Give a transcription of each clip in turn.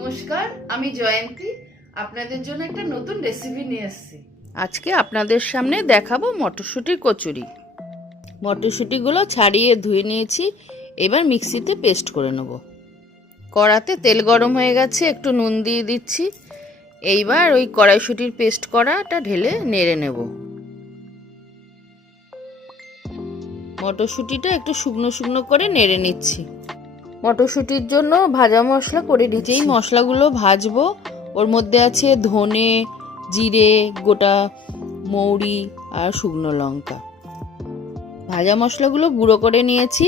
নমস্কার, আমি জয়ন্তী। আপনাদের জন্য একটা নতুন রেসিপি নিয়ে এসেছি। আজকে আপনাদের সামনে দেখাবো মটরশুঁটির কচুরি। মটরশুঁটিগুলো ছাড়িয়ে ধুয়ে নিয়েছি, এবার মিক্সিতে পেস্ট করে নেব। কড়াতে তেল গরম হয়ে গেছে, একটু নুন দিয়ে দিচ্ছি। এইবার ওই কড়াইশুঁটির পেস্ট করাটা ঢেলে নেড়ে নেব। মটরশুঁটিটা একটু শুকনো শুকনো করে নেড়ে নিচ্ছি। মটরশুঁটির জন্য ভাজা মশলা করে নিচ্ছি। এই মশলাগুলো ভাজবো, ওর মধ্যে আছে ধনে, জিরে, গোটা মৌরি আর শুকনো লঙ্কা। ভাজা মশলাগুলো গুঁড়ো করে নিয়েছি,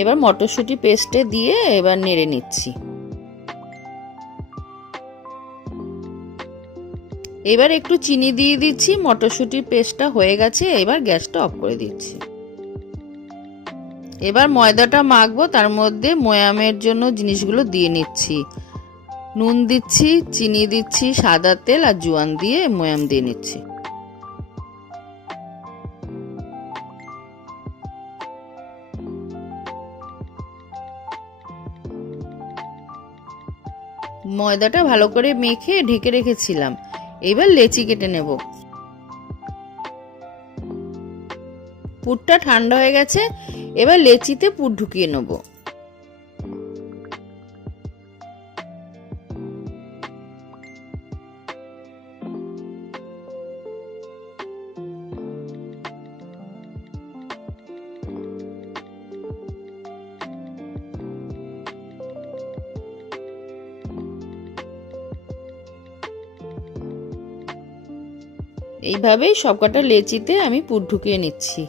এবার মটরশুঁটি পেস্টে দিয়ে এবার নেড়ে নিচ্ছি। এবার একটু চিনি দিয়ে দিচ্ছি। মটরশুঁটির পেস্টটা হয়ে গেছে, এবার গ্যাসটা অফ করে দিচ্ছি। এবার ময়দাটা মাখবো, তার মধ্যে ময়ামের জন্য জিনিসগুলো দিয়ে নিচ্ছি। নুন দিচ্ছি, চিনি দিচ্ছি, সাদা তেল আর জোয়ান দিয়ে ময়াম দিয়ে নিচ্ছি। ময়দাটা ভালো করে মেখে ঢেকে রেখেছিলাম, এবার লেচি কেটে নেব। পুরটা ঠান্ডা হয়ে গেছে, এবার লেচিতে পুর ঢুকিয়ে নেব। এইভাবেই সবকটা লেচিতে আমি পুর ঢুকিয়ে নিচ্ছি।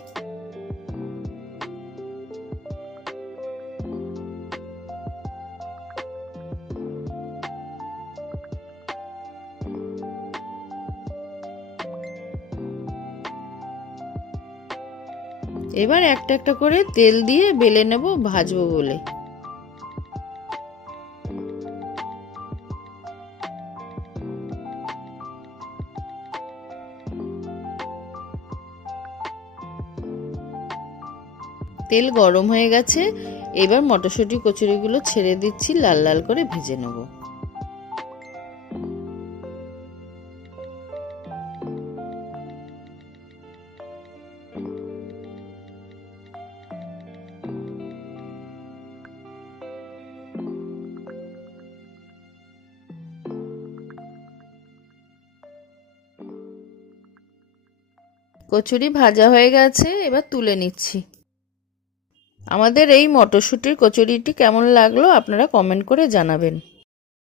এবার একটা একটা করে তেল দিয়ে বেলে নেব, ভাজবো বলে। তেল গরম হয়ে গেছে, এবার মটরশুঁটি কচুরিগুলো ছেড়ে দিচ্ছি, লাল লাল করে ভেজে নেব। কচুরি ভাজা হয়ে গেছে, এবার তুলে নিচ্ছি। আমাদের এই মটরশুঁটির কচুরিটি কেমন লাগলো আপনারা কমেন্ট করে জানাবেন।